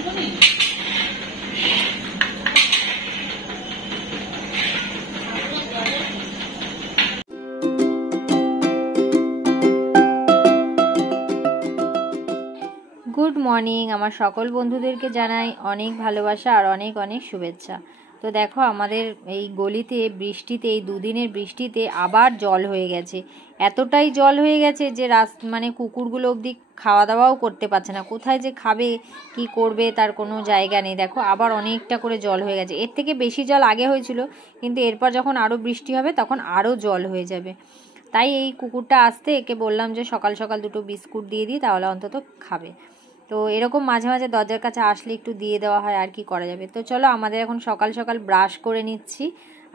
Good morning, আমার সকল বন্ধুদেরকে জানাই অনেক ভালোবাসা আর অনেক অনেক শুভেচ্ছা। তো দেখো, আমাদের এই গলিতে বৃষ্টিতে, এই দুদিনের বৃষ্টিতে আবার জল হয়ে গেছে। এতটাই জল হয়ে গেছে যে মানে কুকুরগুলো অবধি খাওয়া দাওয়াও করতে পারছে না। কোথায় যে খাবে, কি করবে, তার কোনো জায়গা নেই। দেখো, আবার অনেকটা করে জল হয়ে গেছে। এর থেকে বেশি জল আগে হয়েছিল, কিন্তু এরপর যখন আরও বৃষ্টি হবে তখন আরও জল হয়ে যাবে। তাই এই কুকুরটা আসতে একে বললাম যে সকাল সকাল দুটো বিস্কুট দিয়ে দিই, তাহলে অন্তত খাবে। তো এরকম মাঝে মাঝে দরজার কাছে আসলে একটু দিয়ে দেওয়া হয়, আর কি করা যাবে। তো চলো, আমাদের এখন সকাল সকাল ব্রাশ করে নিচ্ছি,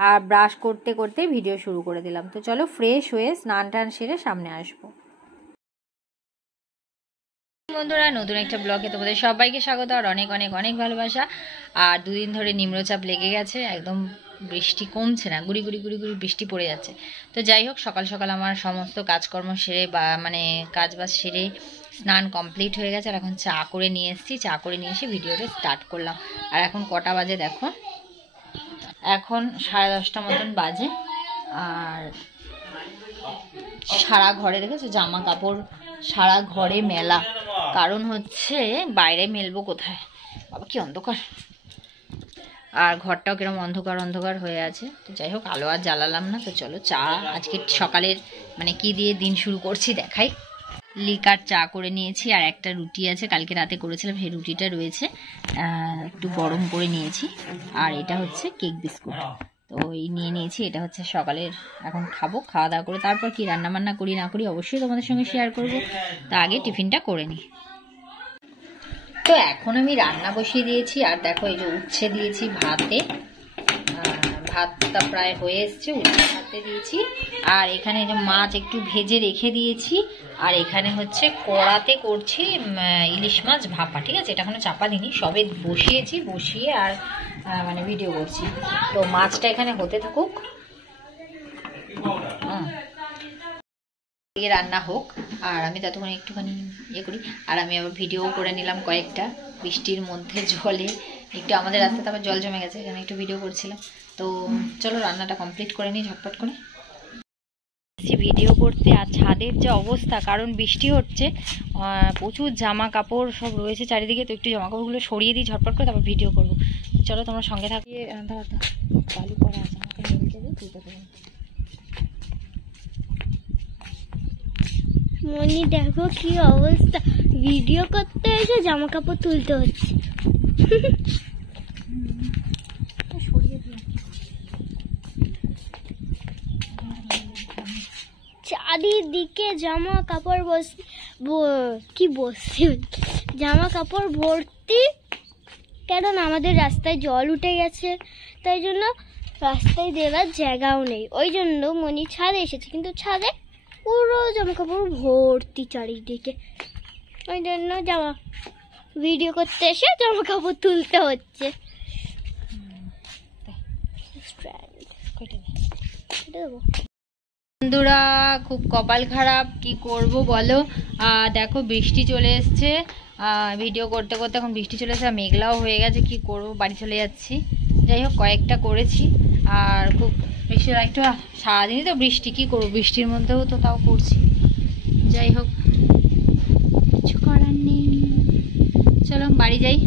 আর ব্রাশ করতে করতে ভিডিও শুরু করে দিলাম। তো চলো, ফ্রেশ হয়ে স্নান টান সেরে সামনে আসবো। বন্ধুরা, নতুন একটা ব্লগে তোমাদের সবাইকে স্বাগত আর অনেক অনেক অনেক ভালোবাসা। আর দুদিন ধরে নিম্নচাপ লেগে গেছে, একদম বৃষ্টি কমছে না, গুড়ি গুড়ি গুড়ি গুড়ি বৃষ্টি পড়ে যাচ্ছে। তো যাই হোক, সকাল সকাল আমার সমস্ত কাজকর্ম সেরে বা মানে কাজবাজ সেরে স্নান কমপ্লিট হয়ে গেছে। আর এখন চা করে নিয়ে এসেছি, চা করে নিয়ে এসে ভিডিওটা স্টার্ট করলাম। আর এখন কটা বাজে দেখো, এখন 10:30 মতন বাজে। আর সারা ঘরে দেখেছো জামা কাপড়, সারা ঘরে মেলা। কারণ হচ্ছে বাইরে মেলবো কোথায়, বাবা কি অন্ধকার, আর ঘরটাও কিরকম অন্ধকার অন্ধকার হয়ে আছে। তো যাই হোক, আলো আর জ্বালালাম না। তো চলো, চা আজকে সকালের মানে কি দিয়ে দিন শুরু করছি দেখাই। লিকার চা করে নিয়েছি, আর একটা রুটি আছে, কালকে রাতে করেছিলাম, সেই রুটিটা রয়েছে, একটু গরম করে নিয়েছি। আর এটা হচ্ছে কেক বিস্কুট, তো এই নিয়ে নিয়েছি। এটা হচ্ছে সকালের, এখন খাবো। খাওয়া দাওয়া করে তারপর কি রান্না বান্না করি না করি অবশ্যই তোমাদের সঙ্গে শেয়ার করবো। তা আগে টিফিনটা করে নিই। তো এখন আমি রান্না বসিয়ে দিয়েছি, আর দেখো এই যে উচ্ছে দিয়েছি ভাতে, ভাতটা প্রায় হয়ে এসছে, উচ্ছে ভাতে দিয়েছি। আর এখানে যে মাছ একটু ভেজে রেখে দিয়েছি, আর এখানে হচ্ছে কড়াতে করছি ইলিশ মাছ ভাপা। ঠিক আছে, এটা এখনো চাপা দিইনি, সবে বসিয়েছি, বসিয়ে আর মানে ভিডিও করছি। তো মাছটা এখানে হতে থাকুক, রান্না হোক, আর আমি ততক্ষণ একটুখানি ইয়ে করি। আর আমি আবার ভিডিও করে নিলাম কয়েকটা, বৃষ্টির মধ্যে জলে একটু আমাদের রাস্তাতে আবার জল জমে গেছে, আমি একটু ভিডিও করছিলাম। তো চলো রান্নাটা কমপ্লিট করে নিই ঝটপট করে। ভিডিও করতে, আর ছাদের যে অবস্থা, কারণ বৃষ্টি হচ্ছে, প্রচুর জামা কাপড় সব রয়েছে চারিদিকে। তো একটু জামা কাপড়গুলো সরিয়ে দিই ঝটপট করে, তারপর ভিডিও করবো। চলো তোমরা সঙ্গে থাকিয়ে চালু করা আছে, আমাকে মেরে দেবে, তুলতে দেবে। মনি দেখো কি অবস্থা, ভিডিও করতে এসে জামা কাপড় তুলতে হচ্ছে। চারিদিকে জামা কাপড় জামা কাপড় ভর্তি, কারণ আমাদের রাস্তায় জল উঠে গেছে, তাই জন্য রাস্তায় দেওয়ার জায়গাও নেই। ওই জন্য মনি ছাদে এসেছে, কিন্তু ছাদে পুরো জামা কাপড় ভর্তি চারিদিকে। ওই জন্য ভিডিও করতে এসে জামা কাপড় তুলতে হচ্ছে। বন্ধুরা, খুব কপাল খারাপ, কি করব বলো। দেখো বৃষ্টি চলে এসছে, ভিডিও করতে করতে এখন বৃষ্টি চলে এসেছে, মেঘলাও হয়ে গেছে। কি করব, বাড়ি চলে যাচ্ছি। যাই হোক, কয়েকটা করেছি, আর খুব বেশি একটু সারাদিনই তো বৃষ্টি, কি করবো, বৃষ্টির মধ্যেও তো তাও করছি। যাই হোক, কিছু করার নেই, চলো বাড়ি যাই।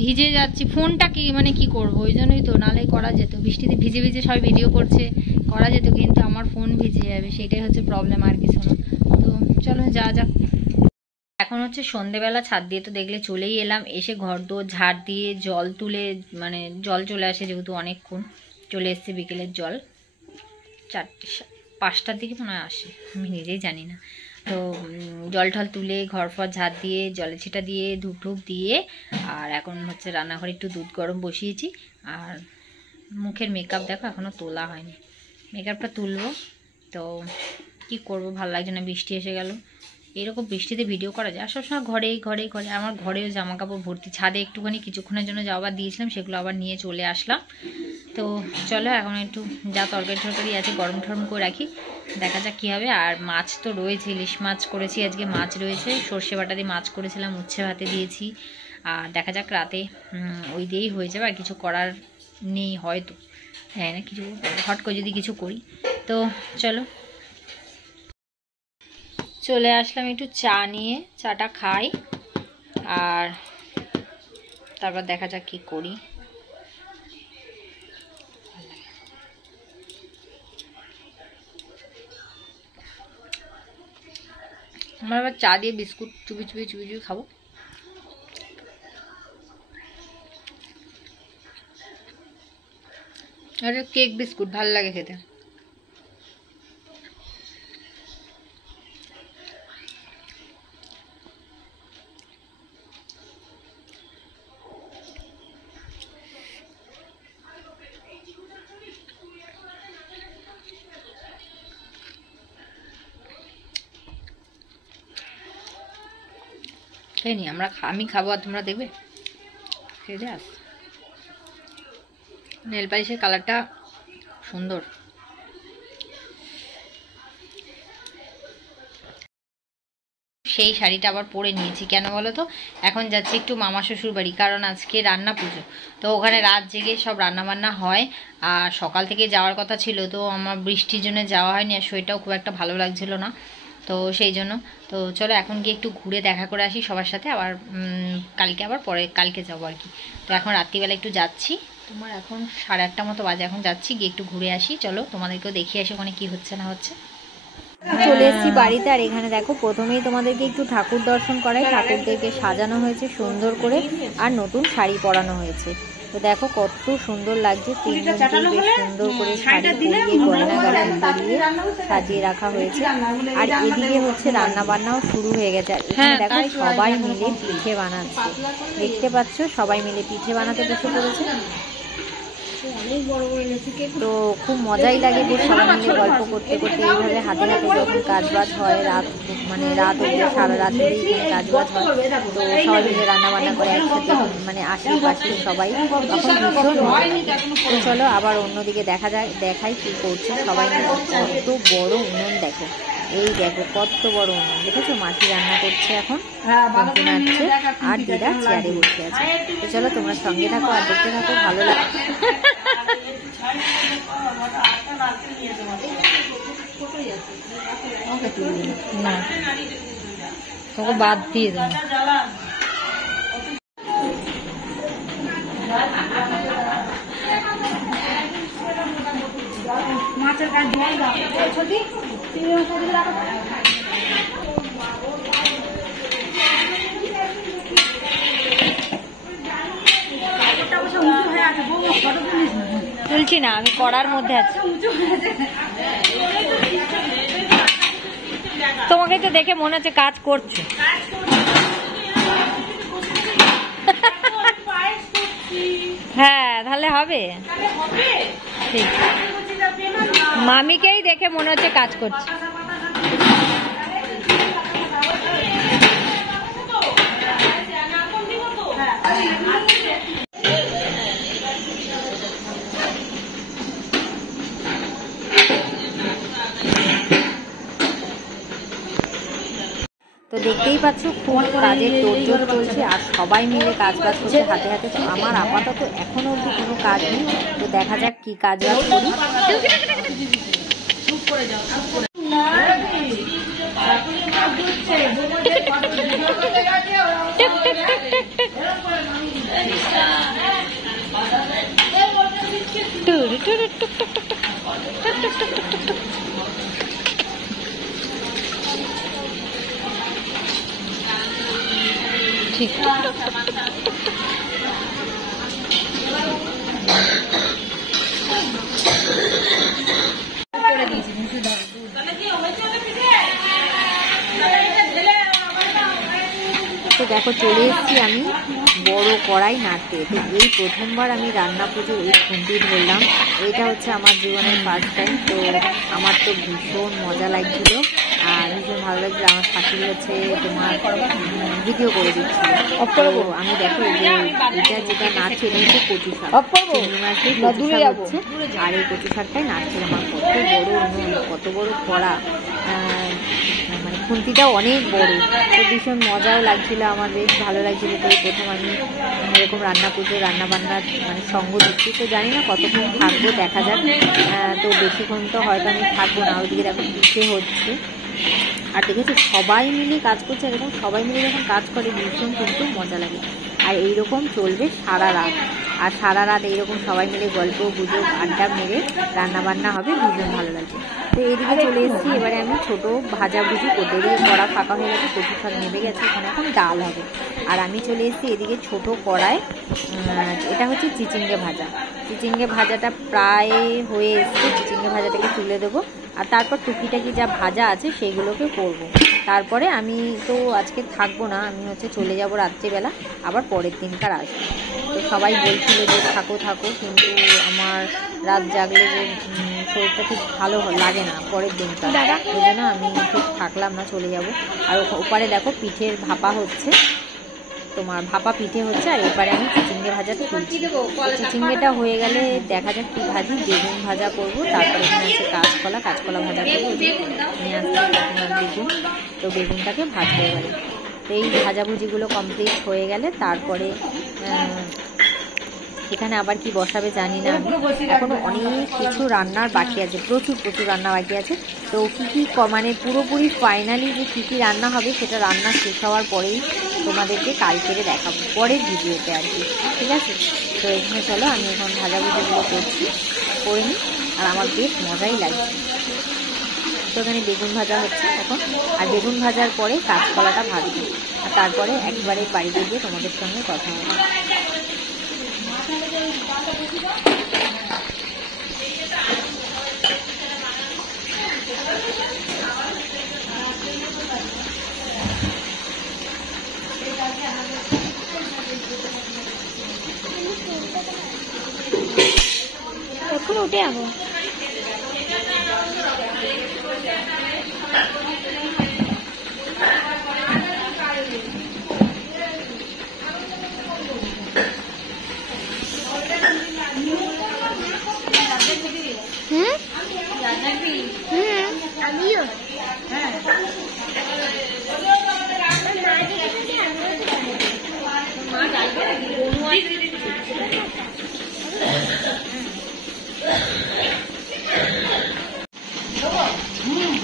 ভিজে যাচ্ছি, ফোনটা কি মানে কি করবো, ওই জন্যই তো, নালে করা যেত, বৃষ্টিতে ভিজে ভিজে সবাই ভিডিও করছে, করা যেত, কিন্তু আমার ফোন ভিজে যাবে, সেটাই হচ্ছে প্রবলেম, আর কিছু না। তো চলো যা যাক। এখন হচ্ছে সন্ধেবেলা, ছাদ দিয়ে তো দেখলে চলেই এলাম, এসে ঘর দোর ঝাড় দিয়ে জল তুলে, মানে জল চলে আসে যেহেতু অনেকক্ষণ, চলে এসছে বিকেলের জল, 4-5টার দিকে মনে হয় আসে, আমি নিজেই জানি না। তো জল ঠল তুলে ঘর ফর ঝাড় দিয়ে জলে ছিটা দিয়ে ধূপ ধূপ দিয়ে, আর এখন হচ্ছে রান্নাঘরে একটু দুধ গরম বসিয়েছি। আর মুখের মেকআপ দেখো এখনও তোলা হয়নি, মেকআপটা তুলবো। তো কি করব, ভালো লাগছে না, বৃষ্টি এসে গেল। এরকম বৃষ্টিতে ভিডিও করা যায়, আর সবসময় ঘরে ঘরে ঘরে, আমার ঘরেও জামা কাপড় ভর্তি। ছাদে একটুখানি কিছুক্ষণের জন্য যাওয়ার দিয়েছিলাম, সেগুলো আবার নিয়ে চলে আসলাম। তো চলো এখন একটু যা তরকারি টরকারি আছে গরম ঠরম করে রাখি, দেখা যাক কী হবে। আর মাছ তো রয়েছে, ইলিশ মাছ করেছি আজকে, মাছ রয়েছে, সর্ষে বাটা দিয়ে মাছ করেছিলাম, উচ্ছে ভাতে দিয়েছি। আর দেখা যাক রাতে ওই দিয়েই হয়ে যাবে, আর কিছু করার নেই হয়তো, হ্যাঁ না কিছু হট করে যদি কিছু করি। তো চলো চলে আসলাম একটু চা নিয়ে, চাটা খাই আর তারপর দেখা যাক কী করি। আমরা আবার চা দিয়ে বিস্কুট চুপি চুপি খাবো। আরে কেক বিস্কুট ভালো লাগে খেতে। খেয়ে নি আমরা, আমি খাবো আর তোমরা দেখবে। খেয়ে দে। নেল পালিশের কালারটা সুন্দর। সেই শাড়িটা আবার পরে নিয়েছি কেন বলো তো, এখন যাচ্ছি একটু মামা শ্বশুর বাড়ি, কারণ আজকে রান্না পুজো, তো ওখানে রাত জেগে সব রান্না বান্না হয়। আর সকাল থেকে যাওয়ার কথা ছিল, তো আমার বৃষ্টির জন্য যাওয়া হয়নি, আর শরীরটাও খুব একটা ভালো লাগছিল না, তো সেই জন্য। তো চলো এখন গিয়ে একটু ঘুরে দেখা করে আসি সবার সাথে, আবার কালকে আবার পরে কালকে যাবো আর কি। তো এখন রাত্রিবেলা একটু যাচ্ছি, তোমার এখন 8:30 মতো বাজে, এখন যাচ্ছি গিয়ে একটু ঘুরে আসি। চলো তোমাদেরকেও দেখিয়ে আসি ওখানে কি হচ্ছে না হচ্ছে। চলে এসেছি বাড়িতে, আর এখানে দেখো প্রথমেই তোমাদেরকে একটু ঠাকুর দর্শন করাই। ঠাকুরদেরকে সাজানো হয়েছে সুন্দর করে, আর নতুন শাড়ি পরানো হয়েছে। তো দেখো কত সুন্দর লাগছে, তিনজনকে বেশ সুন্দর করে শাড়ি পরিয়ে গয়নাগাটি পরিয়ে সাজিয়ে রাখা হয়েছে। আর এদিকে হচ্ছে রান্না বান্নাও শুরু হয়ে গেছে। আর এখানে দেখো সবাই মিলে পিঠে বানাচ্ছে, দেখতে পাচ্ছ সবাই মিলে পিঠে বানাতে বসে পড়েছে। তো খুব মজাই লাগে যে সবাই মিলে গল্প করতে করতে এইভাবে হাতে হাতে যখন কাজবাজ হয়, রাত অবধি সারা রাত ধরেই এখানে কাজবাজ হয়। তো সবাই মিলে রান্না বান্না করে একসাথে আশেপাশে সবাই, তখন ভীষণ মজা লাগে। তো চলো আবার অন্যদিকে দেখাই কি করছে সবাই মিলে। কত বড় উনুন দেখো, এই দেখো কত বড় উনুন দেখেছো, মাটি রান্না করছে এখন, নাচছে, আর দিদা চেয়ারে বসে আছে। তো চলো তোমরা সঙ্গে থাকো আর দেখতে থাকো, ভালো লাগে। না তোকে বাদ দিয়ে দেবো। মাছের কাজ তুলছি না, আমি কড়ার মধ্যে আছি। তোমাকে তো দেখে মনে হচ্ছে কাজ করছো। হ্যাঁ তাহলে হবে, ঠিক। মামিকেই দেখে মনে হচ্ছে কাজ করছে। তো দেখতেই পাচ্ছ খুব কাজের তোড়জোড় চলছে, আর সবাই মিলে কাজ করছে হাতে হাতে। তো আমার আপাতত এখনো অবধি কোনো কাজ নেই, তো দেখা যাক কি কাজ করি। ঠিক তো দেখো চলে এসেছি আমি বড় কড়াই নাড়তে। তো এই প্রথমবার আমি রান্না পুজোর এই খুন্তি ধরলাম, এটা হচ্ছে আমার জীবনের ফার্স্ট টাইম। তো আমার তো ভীষণ মজা লাগছিল আর ভীষণ ভালো লাগছিল। আমার শাশুড়ি হচ্ছে তোমার ভিডিও করে দিচ্ছিল। আমি দেখো এটা যেটা নাড়ছে এটা হচ্ছে কচু শাক, চিংড়ি মাছের কচু শাক হচ্ছে, আর এই কচু শাকটাই নাড়ছিল। আমার কত বড় উনুন, কত বড় কড়া, মানে খুন্তিটা অনেক বড়, তো ভীষণ মজাও লাগছিল আমার, বেশ ভালো লাগছিল। তো এই প্রথম আমি এরকম রান্নাবান্নার মানে সঙ্গ দিচ্ছি। তো জানি না কতক্ষণ থাকবো, দেখা যাক। তো বেশিক্ষণ তো হয়তো আমি থাকবো না। ওইদিকে দেখো পিঠে হচ্ছে, আর দেখেছি সবাই মিলে কাজ করছে। এরকম সবাই মিলে যখন কাজ করে ভীষণ কিন্তু মজা লাগে। আর এইরকম চলবে সারা রাত, আর সারা রাত এইরকম সবাই মিলে গল্প গুজব আড্ডা মেরে রান্নাবান্না হবে, ভীষণ ভালো লাগছে। তো এইদিকে চলে এসেছি, এবারে আমি ছোটো ভাজাভুজি করতে। এদিকে কড়া ফাঁকা হয়ে গেছে, কচু শাক নেমে গেছে, এখানে এখন ডাল হবে। আর আমি চলে এসেছি এদিকে ছোটো কড়ায়, এটা হচ্ছে চিচিঙ্গে ভাজা। চিচিঙ্গে ভাজাটা প্রায় হয়ে এসছে, চিচিঙ্গে ভাজাটাকে তুলে দেবো। আর তারপর টুকিটাকি যা ভাজা আছে সেগুলোকে করব। তারপরে আমি তো আজকে থাকবো না, আমি হচ্ছে চলে যাব রাত্রিবেলা, আবার পরের দিনকার আসবো। তো সবাই বলছিল যে থাকো, কিন্তু আমার রাত জাগলে যে শরীরটা ঠিক ভালো লাগে না পরের দিনকার, ওই জন্য আমি ঠিক থাকলাম না, চলে যাব। আর ওপারে দেখো পিঠের ভাপা হচ্ছে, তোমার ভাপা পিঠে হচ্ছে। আর এবারে আমি চিচিঙ্গে ভাজাটা তুলছি। চিচিঙ্গেটা হয়ে গেলে দেখা যাক কী ভাজি। বেগুন ভাজা করবো, তারপরে এখানে আছে কাঁচকলা ভাজা করবো, নিয়ে আসতে বেগুন। তো বেগুনটাকে ভাজবো এবারে। তো এই ভাজাভুজিগুলো কমপ্লিট হয়ে গেলে তারপরে এখানে আবার কি বসাবে জানি না আমি। এখনও অনেক কিছু রান্নার বাকি আছে, প্রচুর রান্না বাকি আছে। তো কী মানে পুরোপুরি ফাইনালি যে কী রান্না হবে সেটা রান্না শেষ হওয়ার পরেই তোমাদেরকে কালকেরে দেখাবো, পরের ভিডিওতে আর কি, ঠিক আছে? তো এখানে চলো আমি এখন ভাজাভুজিগুলো করে নিই, আর আমার বেশ মজাই লাগছে। তো এখানে বেগুন ভাজা হচ্ছে এখন, আর বেগুন ভাজার পরে কাঁচকলাটা ভাজবো, আর তারপরে একবারে বাড়িতে গিয়ে তোমাদের সঙ্গে কথা হবে। এখন উঠে যাবো। আমিও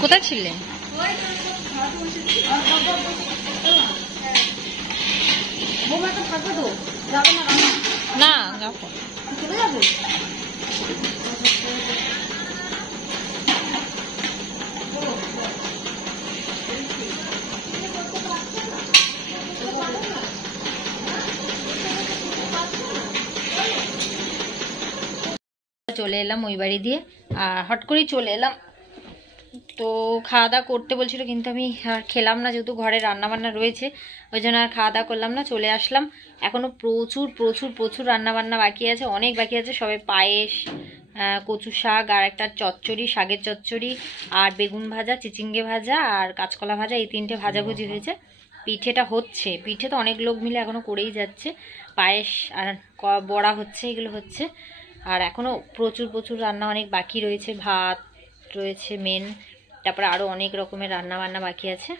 কোথায় ছিলেন? না যাবো। চলে এলাম ওই বাড়ি দিয়ে, আর হট করেই চলে এলাম। তো খাওয়া দাওয়া করতে বলছিল, কিন্তু আমি আর খেলাম না, যেহেতু ঘরে রান্নাবান্না রয়েছে, ওই জন্য আর খাওয়া দাওয়া করলাম না, চলে আসলাম। এখনও প্রচুর রান্নাবান্না বাকি আছে, অনেক বাকি আছে। সবে পায়েস, কচু শাক, আর একটা চচ্চড়ি, শাকের চচ্চড়ি, আর বেগুন ভাজা, চিচিঙ্গে ভাজা, আর কাঁচকলা ভাজা, এই 3টে ভাজাভুজি হয়েছে। পিঠেটা হচ্ছে, পিঠে তো অনেক লোক মিলে এখনও করেই যাচ্ছে। পায়েস আর বড়া হচ্ছে, এগুলো হচ্ছে। আর এখনও প্রচুর রান্না অনেক বাকি রয়েছে। ভাত রয়েছে মেন, তারপরে আরও অনেক রকমের রান্না বাকি আছে।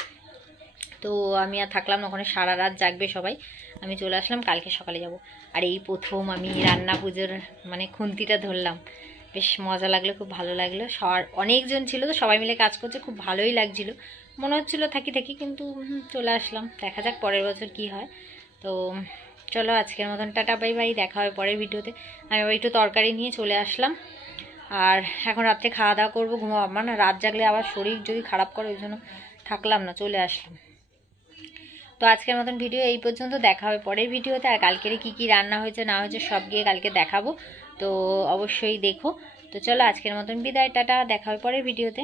তো আমি আর থাকলাম না, ওখানে সারা রাত জাগবে সবাই। আমি চলে আসলাম, কালকে সকালে যাব। আর এই প্রথম আমি রান্না পুজোর মানে খুন্তিটা ধরলাম, বেশ মজা লাগলো, খুব ভালো লাগলো। অনেকজন ছিল, তো সবাই মিলে কাজ করছে, খুব ভালোই লাগছিল। মনে হচ্ছিলো থাকি কিন্তু চলে আসলাম, দেখা যাক পরের বছর কি হয়। তো চলো আজকের মতন টাটা, বাই বাই, দেখা হবে পরের ভিডিওতে। আমি আবার একটু তরকারি নিয়ে চলে আসলাম, আর এখন রাত্রে খাওয়া দাওয়া করবো, ঘুমাবো। আমার না রাত জাগলে আবার শরীর যদি খারাপ করে, ওই জন্য থাকলাম না, চলে আসলাম। তো আজকের মতন ভিডিও এই পর্যন্ত, দেখা হবে পরের ভিডিওতে। আর কালকের কি রান্না হয়েছে না হয়েছে সব গিয়ে কালকে দেখাবো, তো অবশ্যই দেখো। তো চলো আজকের মতন বিদায়, টাটা, দেখা হবে পরের ভিডিওতে।